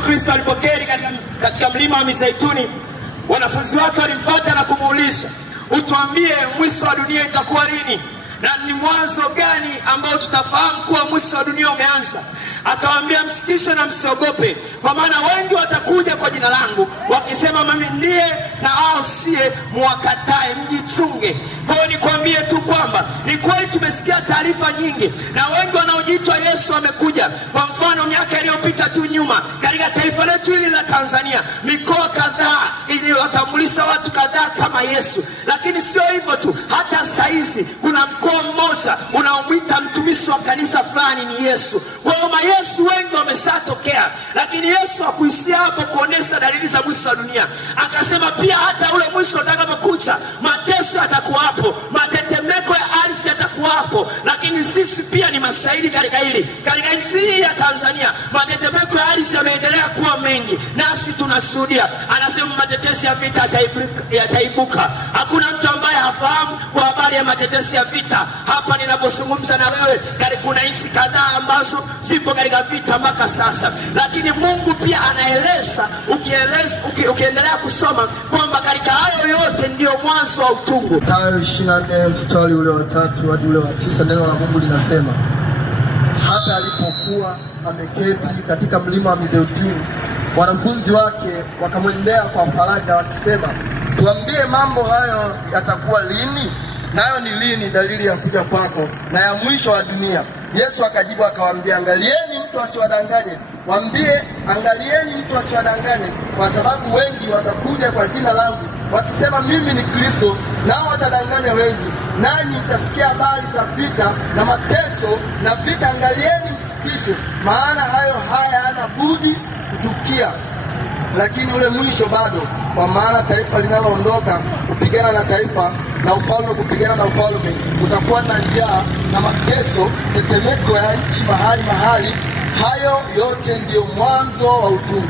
Yesu Kristo alipoketi katika mlima wa Mizeituni, wanafunzi wake walimfuata na kumuuliza, utuambie mwisho wa dunia itakuwa lini? Na ni mwanzo gani ambao tutafahamu kuwa mwisho wa dunia umeanza? Akawaambia, msitishe na msiogope, kwa maana wengi watakuja kwa jina langu wakisema mimi ndiye, na hao siye muwakatae, mjichunge. Kwa hiyo nikwambie tu kwamba ni kweli tumesikia taarifa nyingi, na wengi wanaojiitwa Yesu wamekuja. Kwa mfano miaka iliyopita tu nyuma, katika taifa letu hili la Tanzania, mikoa kadhaa iliwatambulisha watu kadhaa kama Yesu. Lakini sio hivyo tu, hata saizi kuna mkoa mmoja unaomwita mtumishi wa kanisa fulani ni Yesu. Kwa hiyo Yesu wengi wameshatokea, lakini Yesu hakuishia hapo kuonesha dalili za mwisho wa dunia. Akasema pia hata ule mwisho utakapokuja, mateso yatakuwapo, matetemeko ya ardhi yatakuwapo. Lakini sisi pia ni mashahidi katika hili. Katika nchi hii ya Tanzania, matetemeko ya ardhi yameendelea kuwa mengi, nasi tunashuhudia. Anasema matetesi ya vita yataibuka. Hakuna mtu ambaye hafahamu kwa habari ya matetesi ya vita. Hapa ninapozungumza na wewe, kuna nchi kadhaa ambazo zipo katika vita mpaka sasa. Lakini Mungu pia anaeleza, ukiendelea kusoma, kwamba katika hayo yote ndio mwanzo wa utungu. Mathayo 24 mstari ule wa 3 hadi ule wa 9, neno la Mungu linasema, hata alipokuwa ameketi katika mlima wa Mizeituni, wanafunzi wake wakamwendea kwa faraga wakisema, tuambie mambo hayo yatakuwa lini? Nayo ni lini dalili ya kuja kwako na ya mwisho wa dunia? Yesu akajibu akawaambia, angalieni mtu asiwadanganye. Waambie, angalieni mtu asiwadanganye, kwa sababu wengi watakuja kwa jina langu wakisema mimi ni Kristo, nao watadanganya wengi. Nanyi mtasikia habari za vita na mateso na vita. Angalieni msitishe, maana hayo hayana budi kutukia, lakini ule mwisho bado. Kwa maana taifa linaloondoka kupigana na taifa, na ufalme kupigana na ufalme. Utakuwa na njaa na mateso, tetemeko ya nchi mahali mahali. Hayo yote ndiyo mwanzo wa utungu.